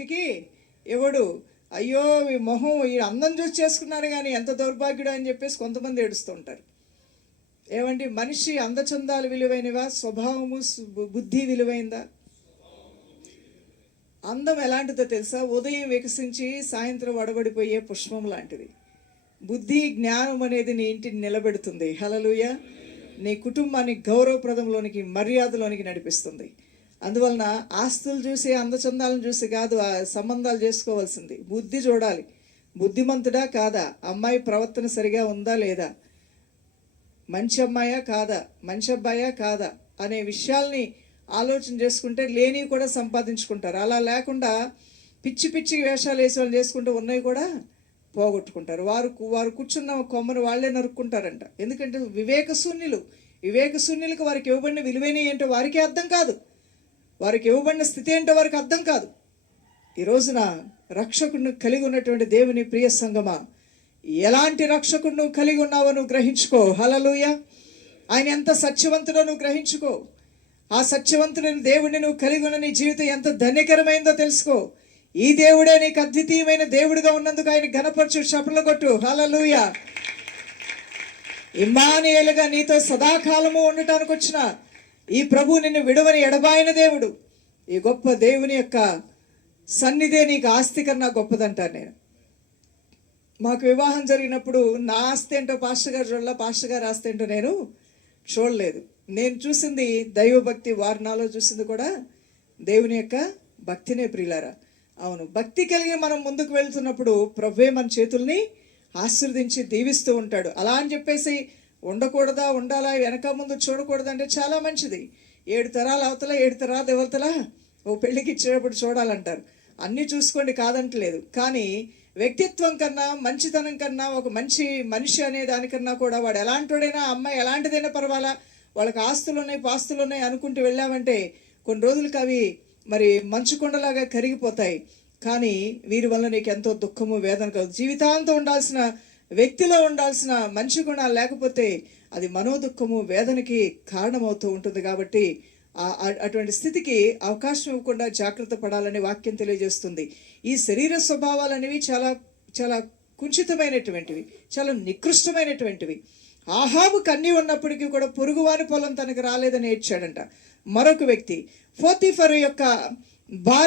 ఇంటికి ఎవడు, అయ్యో ఈ మొహం ఈ అందం చూసి చేసుకున్నారు కానీ ఎంత దౌర్భాగ్యుడు అని చెప్పేసి కొంతమంది ఏడుస్తూ ఉంటారు. ఏమండి, మనిషి అందచందాలు విలువైనవా, స్వభావము బుద్ధి విలువైందా? అందం ఎలాంటిదో తెలుసా? ఉదయం వికసించి సాయంత్రం వడబడిపోయే పుష్పం లాంటిది. బుద్ధి జ్ఞానం అనేది నీ ఇంటిని నిలబెడుతుంది. హల్లెలూయా. నీ కుటుంబాన్ని గౌరవప్రదంలోనికి మర్యాదలోనికి నడిపిస్తుంది. అందువలన ఆస్తులు చూసి అందచందాలను చూసి కాదు ఆ సంబంధాలు చేసుకోవాల్సింది. బుద్ధి చూడాలి. బుద్ధిమంతుడా కాదా, అమ్మాయి ప్రవర్తన సరిగా ఉందా లేదా, మంచి అమ్మాయా కాదా, మంచి అబ్బాయా కాదా అనే విషయాల్ని ఆలోచన చేసుకుంటే లేనివి కూడా సంపాదించుకుంటారు. అలా లేకుండా పిచ్చి పిచ్చి వేషాలు వేసి వాళ్ళు చేసుకుంటూ ఉన్నవి కూడా పోగొట్టుకుంటారు. వారు కూర్చున్న కొమ్మను వాళ్ళే నరుక్కుంటారంట. ఎందుకంటే వివేకశూన్యులకు వారికి ఇవ్వబడిన విలువైన ఏంటో వారికి అర్థం కాదు, వారికి ఇవ్వబడిన స్థితి ఏంటో వారికి అర్థం కాదు. ఈ రోజున రక్షకుడిని కలిగి ఉన్నటువంటి దేవుని ప్రియ సంగమా, ఎలాంటి రక్షకుడు కలిగి ఉన్నావో నువ్వు గ్రహించుకో. హల్లెలూయా. ఆయన ఎంత సత్యవంతుడో నువ్వు గ్రహించుకో. ఆ సత్యవంతుడైన దేవుడిని నువ్వు కలిగి ఉన్న నీ జీవితం ఎంత ధన్యకరమైందో తెలుసుకో. ఈ దేవుడే నీకు అద్వితీయమైన దేవుడిగా ఉన్నందుకు ఆయన ఘనపరచు, చప్పట్లు కొట్టు. హల్లెలూయా. ఇమ్మానుయేలుగా నీతో సదాకాలము ఉండటానికి వచ్చిన ఈ ప్రభు నిన్ను విడువని ఎడబాయిన దేవుడు. ఈ గొప్ప దేవుని యొక్క సన్నిధే నీకు ఆస్తి కన్నా గొప్పదంటాను నేను. మాకు వివాహం జరిగినప్పుడు నా ఆస్తి ఏంటో పాస్టర్ గారు చూడాల, పాస్టర్ గారు ఆస్తి ఏంటో నేను చూడలేదు. నేను చూసింది దైవభక్తి, వారు నాలో చూసింది కూడా దేవుని యొక్క భక్తినే. ప్రియులారా, అవును, భక్తి కలిగి మనం ముందుకు వెళ్తున్నప్పుడు ప్రభువే మన చేతుల్ని ఆశీర్వదించి దీవిస్తూ ఉంటాడు. అలా అని చెప్పేసి ఉండకూడదా, ఉండాలా, వెనక ముందు చూడకూడదంటే చాలా మంచిది. 7 తరాలు అవతల 7 తరాలు ఎవతల ఓ పెళ్ళికి ఇచ్చేటప్పుడు చూడాలంటారు. అన్నీ చూసుకోండి కాదంటలేదు, కానీ వ్యక్తిత్వం కన్నా, మంచితనం కన్నా, ఒక మంచి మనిషి అనే దానికన్నా కూడా వాడు ఎలాంటివాడైనా, అమ్మాయి ఎలాంటిదైనా పర్వాలా, వాళ్ళకి ఆస్తులు ఉన్నాయి పాస్తులు ఉన్నాయి అనుకుంటూ వెళ్ళామంటే కొన్ని రోజులకి అవి మరి మంచు కొండలాగా కరిగిపోతాయి. కానీ వీరి వల్ల నీకు ఎంతో దుఃఖము, వేదన కాదు. జీవితాంతం ఉండాల్సిన వ్యక్తిలో ఉండాల్సిన మంచి గుణాలు లేకపోతే అది మనోదుఖము, వేదనకి కారణమవుతూ ఉంటుంది. కాబట్టి అటువంటి స్థితికి అవకాశం ఇవ్వకుండా జాగ్రత్త పడాలని వాక్యం తెలియజేస్తుంది. ఈ శరీర స్వభావాలు అనేవి చాలా చాలా కుంచితమైనటువంటివి, చాలా నికృష్టమైనటువంటివి. ఆహాబుకు అన్నీ ఉన్నప్పటికీ కూడా పొరుగువారి పొలం తనకు రాలేదని ఏడ్చాడంట. మరొక వ్యక్తి పోతీఫరు యొక్క భార్య